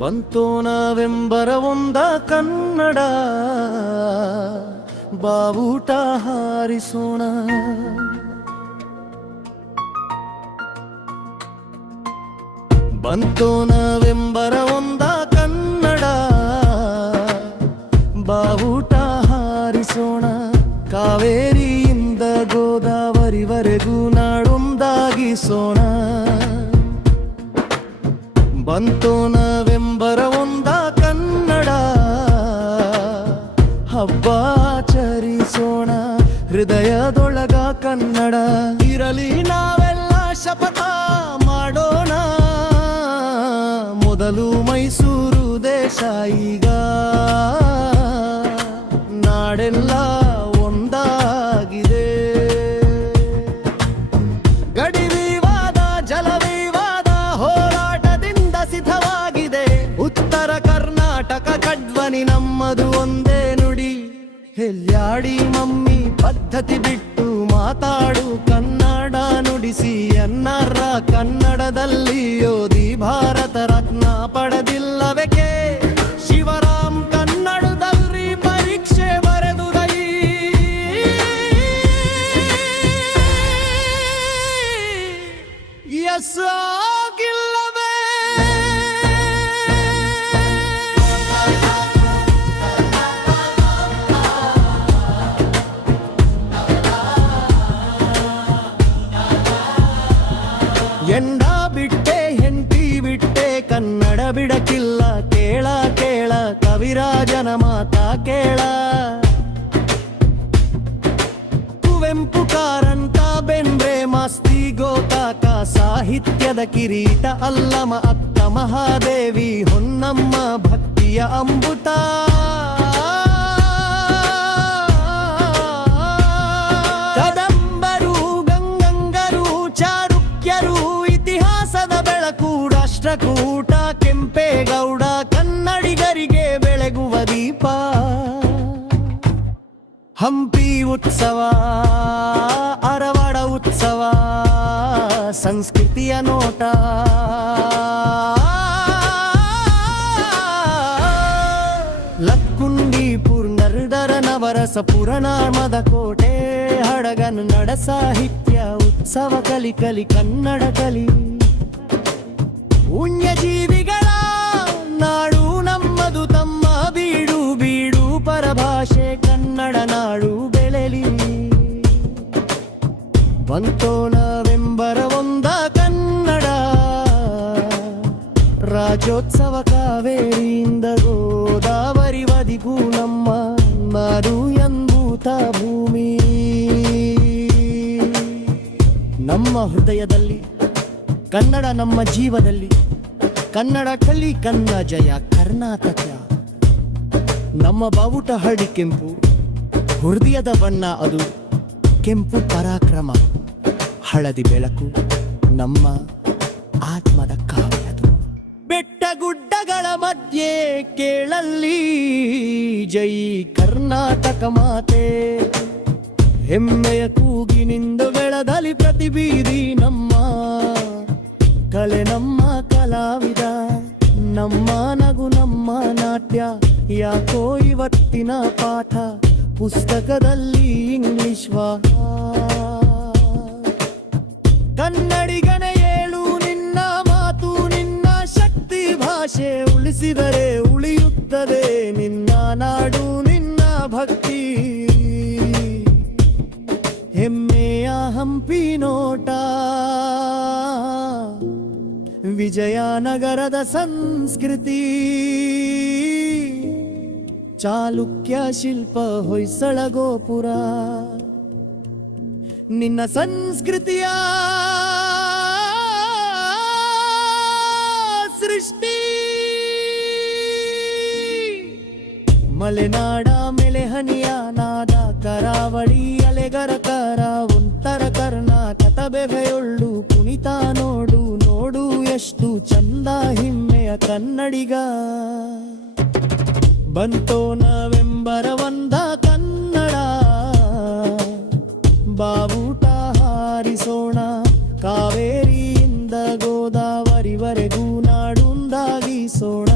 ಬಂತೋ ನಾವೆಂಬರ ಒಂದ ಕನ್ನಡ. ಬಾವುಟ ಹಾರಿಸೋಣ. ಬಂತೋ ನಾವೆಂಬರ ಒಂದ ಕನ್ನಡ. ಬಾವುಟ ಹಾರಿಸೋಣ. ಕಾವೇರಿಯಿಂದ ಗೋದಾವರಿವರೆಗೂ ನಾಡೊಂದಾಗಿಸೋಣ. ಬಂತೋ ನಾವೆಂಬರ ಮೊದಲು ಮೈಸೂರು ದೇಶ ಈಗ. ನಾಡೆಲ್ಲ ಒಂದಾಗಿದೆ. ಗಡಿ ವಿವಾದ, ಜಲ ವಿವಾದ, ಹೋರಾಟದಿಂದ ಸಿದ್ಧವಾಗಿದೆ. ಉತ್ತರ ಕರ್ನಾಟಕ ಕಡ್ವನಿ ನಮ್ಮದು ಒಂದೇ ನುಡಿ. ಹೆಲ್ಯಾಡಿ ಮಮ್ಮಿ ಪದ್ಧತಿ ಬಿಟ್ಟು ಮಾತಾಡು, ಕನ್ನಡ ನುಡಿಸಿ ಎನ್ನರ ಕನ್ನಡದಲ್ಲಿ Yes, sir. ಸಾಹಿತ್ಯದ ಕಿರೀಟ ಅಲ್ಲಮ ಅತ್ತ ಮಹಾದೇವಿ ಹೊನ್ನಮ್ಮ ಭಕ್ತಿಯ ಅಂಬುತ ಕದಂಬರು, ಗಂಗಂಗರು, ಚಾರುಕ್ಯರು, ಇತಿಹಾಸದ ಬೆಳಕು, ರಾಷ್ಟ್ರಕೂಟ ಕೆಂಪೇಗೌಡ ಕನ್ನಡಿಗರಿಗೆ ಬೆಳಗುವ ದೀಪ. ಹಂಪಿ ಉತ್ಸವ ಉತ್ಸವ ಸಂಸ್ಕೃತಿಯ ನೋಟ. ಲಕ್ಕುಂಡಿ ಪೂರ್ಣರ್ಧರ ನವರಸ ಪುರನಾಮದ ಕೋಟೆ. ಹಡಗನು ನಡ ಸಾಹಿತ್ಯ ಉತ್ಸವ ಕಲಿ ಕಲಿ ಕನ್ನಡ ಕಲಿ. ಉಣ್ಯಜೀವಿಗಳ ನಾಡು ರಾಜ್ಯೋತ್ಸವ ಕಾವೇರಿಯಿಂದ ಗೋದಾವರಿ ವದಿಗೂ ನಮ್ಮ ನಾಡು ಎಂಬೂತ ಭೂಮಿ. ನಮ್ಮ ಹೃದಯದಲ್ಲಿ, ಕನ್ನಡ ನಮ್ಮ ಜೀವದಲ್ಲಿ, ಕನ್ನಡ ಕಲಿ ಕನ್ನ ಜಯ ಕರ್ನಾಟಕ. ನಮ್ಮ ಬಾವುಟ ಹಳ್ಳಿ ಕೆಂಪು, ಹೃದಯದ ಬಣ್ಣ ಅದು ಕೆಂಪು ಪರಾಕ್ರಮ. ಹಳದಿ ಬೆಳಕು ನಮ್ಮ ಆತ್ಮದ ಕಾವ್ಯದು ಬೆಟ್ಟ ಗುಡ್ಡಗಳ ಮಧ್ಯೆ ಕೇಳಲ್ಲಿ. ಜೈ ಕರ್ನಾಟಕ ಮಾತೆ. ಹೆಮ್ಮೆಯ ಕೂಗಿನಿಂದ ಬೆಳೆದಲಿ ಪ್ರತಿ ಬೀದಿ ನಮ್ಮ ಕಲೆ, ನಮ್ಮ ಕಲಾವಿದ, ನಮ್ಮ ನಗು, ನಮ್ಮ ನಾಟ್ಯ. ಯಾಕೋ ಇವತ್ತಿನ ಪಾಠ ಪುಸ್ತಕದಲ್ಲಿ ಇಂಗ್ಲಿಷ್ ವಾ ಕನ್ನಡಿಗನ ಭಾಷೆ ಉಳಿಸಿದರೆ ಉಳಿಯುತ್ತದೆ. ನಿನ್ನ ನಾಡು, ನಿನ್ನ ಭಕ್ತಿ. ಹೆಮ್ಮೆಯ ಹಂಪಿ ನೋಟ. ವಿಜಯನಗರದ ಸಂಸ್ಕೃತಿ. ಚಾಲುಕ್ಯ ಶಿಲ್ಪ ಹೊಯ್ಸಳ ಗೋಪುರ. ನಿನ್ನ ಸಂಸ್ಕೃತಿಯ ಮಲೆನಾಡ ಮೆಲೆಹನಿಯ ನಾದ, ಕರಾವಳಿ ಅಲೆಗರ ಕರ ಉತ್ತರ ಕರ್ನಾಟಕ ಬೆವೆಯೊಳ್ಳು ಕುಣಿತ ನೋಡು ನೋಡು ಎಷ್ಟು ಚಂದ ಹಿಮ್ಮೆಯ ಕನ್ನಡಿಗ. ಬಂತೋ ನವೆಂಬರ ಒಂದ ಕನ್ನಡ ಬಾವುಟ ಹಾರಿಸೋಣ, ಕಾವೇರಿಯಿಂದ ಗೋದಾವರಿವರೆಗೂ ನಾಡುಂದಾಗಿಸೋಣ